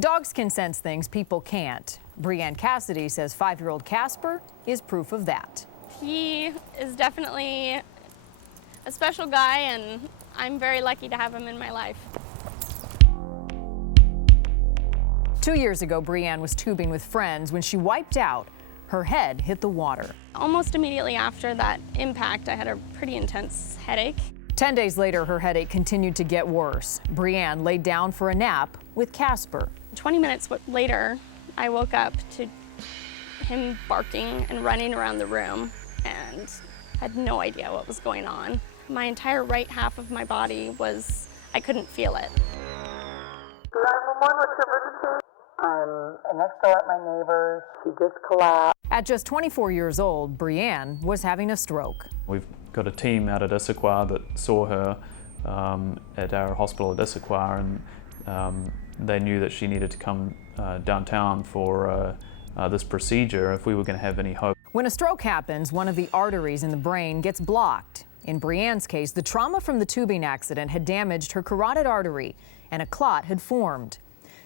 Dogs can sense things people can't. Breanne Cassidy says 5-year-old Casper is proof of that. He is definitely a special guy, and I'm very lucky to have him in my life. 2 years ago, Breanne was tubing with friends when she wiped out. Her head hit the water. Almost immediately after that impact, I had a pretty intense headache. 10 days later, her headache continued to get worse. Breanne laid down for a nap with Casper. 20 minutes later, I woke up to him barking and running around the room and had no idea what was going on. My entire right half of my body I couldn't feel it. 911, what's your emergency? I'm next door at my neighbor's. She just collapsed. At just 24 years old, Breanne was having a stroke. We've got a team out at Issaquah that saw her at our hospital at Issaquah, and they knew that she needed to come downtown for this procedure if we were going to have any hope. When a stroke happens, one of the arteries in the brain gets blocked. In Breanne's case, the trauma from the tubing accident had damaged her carotid artery, and a clot had formed.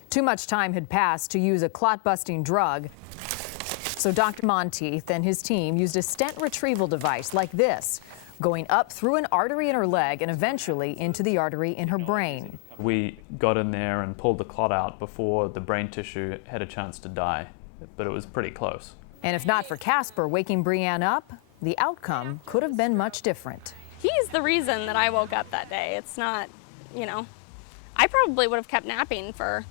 Too much time had passed to use a clot-busting drug, so Dr. Monteith and his team used a stent retrieval device like this, going up through an artery in her leg and eventually into the artery in her brain. We got in there and pulled the clot out before the brain tissue had a chance to die, but it was pretty close. And if not for Casper waking Breanne up, the outcome could have been much different. He's the reason that I woke up that day. It's not, I probably would have kept napping for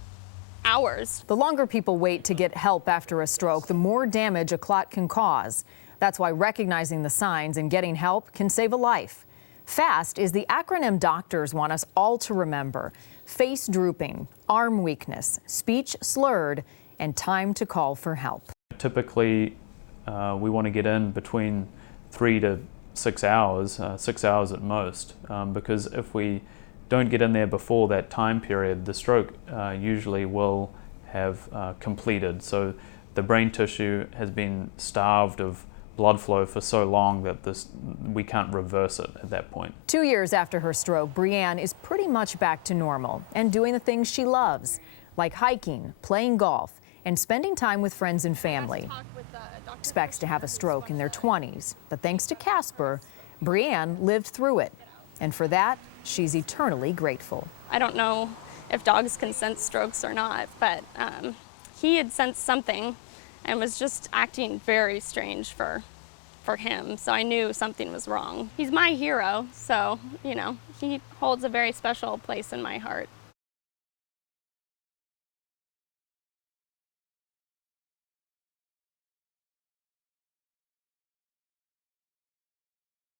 hours. The longer people wait to get help after a stroke, the more damage a clot can cause. That's why recognizing the signs and getting help can save a life. FAST is the acronym doctors want us all to remember. Face drooping, arm weakness, speech slurred, and time to call for help. Typically, we want to get in between 3 to 6 hours, 6 hours at most, because if we don't get in there before that time period, the stroke usually will have completed. So the brain tissue has been starved of blood flow for so long that we can't reverse it at that point. 2 years after her stroke, Breanne is pretty much back to normal and doing the things she loves, like hiking, playing golf, and spending time with friends and family. Expects to have a stroke in their 20s, but thanks to Casper, Breanne lived through it. And for that, she's eternally grateful. I don't know if dogs can sense strokes or not, but he had sensed something and was just acting very strange for him, so I knew something was wrong. He's my hero, so, he holds a very special place in my heart.